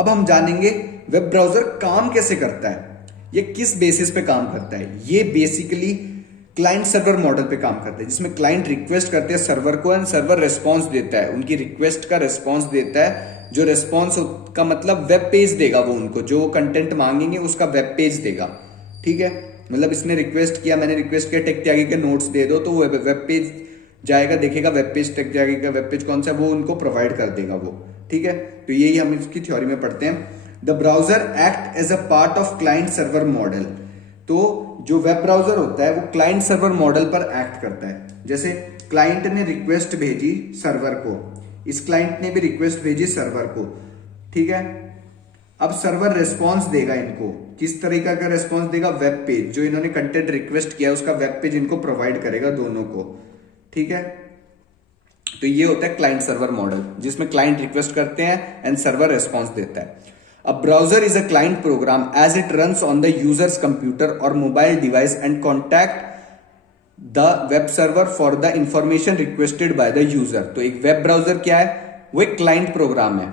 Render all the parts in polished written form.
अब हम जानेंगे वेब ब्राउजर काम कैसे करता है, ये किस बेसिस पे काम करता है। ये बेसिकली क्लाइंट सर्वर मॉडल पे काम करता है, जिसमें क्लाइंट रिक्वेस्ट करते हैं सर्वर को एंड सर्वर रेस्पॉन्स देता है, उनकी रिक्वेस्ट का रेस्पॉन्स देता है। जो रेस्पॉन्स का मतलब वेब पेज देगा, वो उनको जो कंटेंट मांगेंगे उसका वेब पेज देगा। ठीक है, मतलब इसने रिक्वेस्ट किया, मैंने रिक्वेस्ट किया टेक त्यागी के नोट्स दे दो, तो वो वेब पेज जाएगा, देखेगा वेब पेज, टेक त्यागी का वेब पेज कौन सा है, वो उनको प्रोवाइड कर देगा वो। ठीक है, तो यही हम इसकी थ्योरी में पढ़ते हैं। The browser act as a part of client server model. तो जो वेब ब्राउजर होता है वो क्लाइंट सर्वर मॉडल पर एक्ट करता है। जैसे क्लाइंट ने रिक्वेस्ट भेजी सर्वर को, इस क्लाइंट ने भी रिक्वेस्ट भेजी सर्वर को। ठीक है, अब सर्वर रेस्पॉन्स देगा इनको, किस तरीका का रेस्पॉन्स देगा, वेब पेज, जो इन्होंने कंटेंट रिक्वेस्ट किया उसका वेब पेज इनको प्रोवाइड करेगा दोनों को। ठीक है, तो ये होता है क्लाइंट सर्वर मॉडल, जिसमें क्लाइंट रिक्वेस्ट करते हैं एंड सर्वर रेस्पॉन्स देता है। A browser is a client program as it runs on the user's computer or mobile device and contact the web server for the information requested by the user। तो एक web browser क्या है, वो एक client program है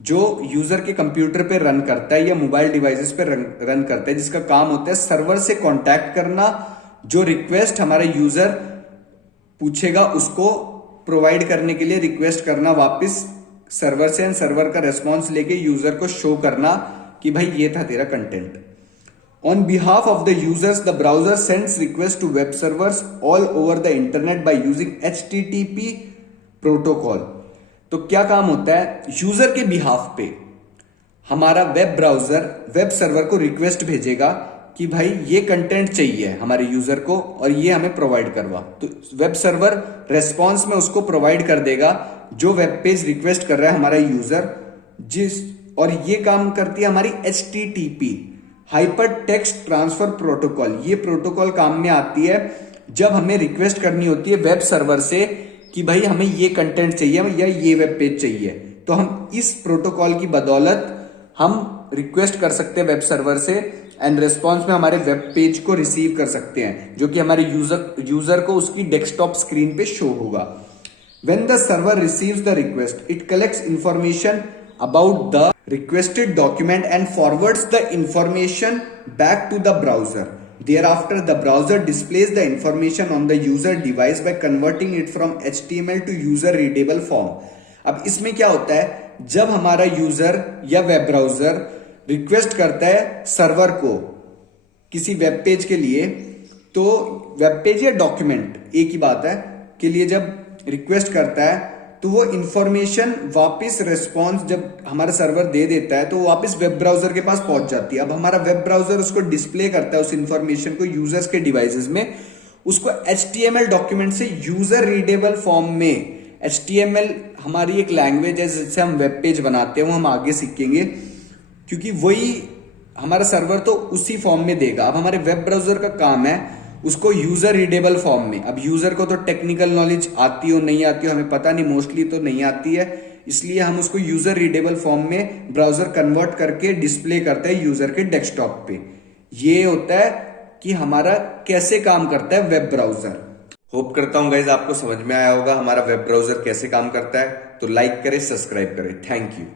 जो user के computer पे रन करता है या मोबाइल डिवाइसेस पे रन करता है, जिसका काम होता है सर्वर से कांटेक्ट करना, जो रिक्वेस्ट हमारा यूजर पूछेगा उसको प्रोवाइड करने के लिए रिक्वेस्ट करना वापस सर्वर से, एंड सर्वर का रेस्पॉन्स लेके यूजर को शो करना कि भाई ये था तेरा content. On behalf of the users the browser sends request to web servers all over the internet by using HTTP protocol. तो क्या काम होता है, यूजर के बिहाफ पे हमारा वेब ब्राउजर वेब सर्वर को रिक्वेस्ट भेजेगा कि भाई ये कंटेंट चाहिए हमारे यूजर को और ये हमें प्रोवाइड करवा। तो वेब सर्वर रेस्पॉन्स में उसको प्रोवाइड कर देगा जो वेब पेज रिक्वेस्ट कर रहा है हमारा यूजर, और ये काम करती है हमारी HTTP hyper text transfer protocol. ये प्रोटोकॉल काम में आती है जब हमें रिक्वेस्ट करनी होती है वेब सर्वर से कि भाई हमें ये कंटेंट चाहिए या ये वेब पेज चाहिए, तो हम इस प्रोटोकॉल की बदौलत हम रिक्वेस्ट कर सकते हैं वेब सर्वर से एंड रेस्पॉन्स में हमारे वेब पेज को रिसीव कर सकते हैं, जो कि हमारे यूजर को उसकी डेस्कटॉप स्क्रीन पे शो होगा। When the server receives the request, it collects information about the requested document and forwards the information back to the browser. Thereafter, the browser displays the information on the user device by converting it from HTML to user readable form. अब इसमें क्या होता है, जब हमारा user या web browser request करता है सर्वर को किसी वेब पेज के लिए, तो वेब पेज या डॉक्यूमेंट एक ही बात है के लिए जब रिक्वेस्ट करता है तो वो इंफॉर्मेशन वापस रेस्पॉन्स जब हमारा सर्वर दे देता है तो वापस वेब ब्राउजर के पास पहुंच जाती है। अब हमारा वेब ब्राउजर उसको डिस्प्ले करता है उस इंफॉर्मेशन को यूजर्स के डिवाइसेस में, उसको HTML डॉक्यूमेंट से यूजर रीडेबल फॉर्म में। HTML हमारी एक लैंग्वेज है जिससे हम वेब पेज बनाते हैं, वो हम आगे सीखेंगे, क्योंकि वही हमारा सर्वर तो उसी फॉर्म में देगा। अब हमारे वेब ब्राउजर का काम है उसको यूजर रीडेबल फॉर्म में। अब यूजर को तो टेक्निकल नॉलेज आती हो नहीं आती हो हमें पता नहीं, मोस्टली तो नहीं आती है, इसलिए हम उसको यूजर रीडेबल फॉर्म में ब्राउजर कन्वर्ट करके डिस्प्ले करता है यूजर के डेस्कटॉप पे। ये होता है कि हमारा कैसे काम करता है वेब ब्राउजर। होप करता हूं गाइस आपको समझ में आया होगा हमारा वेब ब्राउजर कैसे काम करता है। तो लाइक करें, सब्सक्राइब करें। Thank you.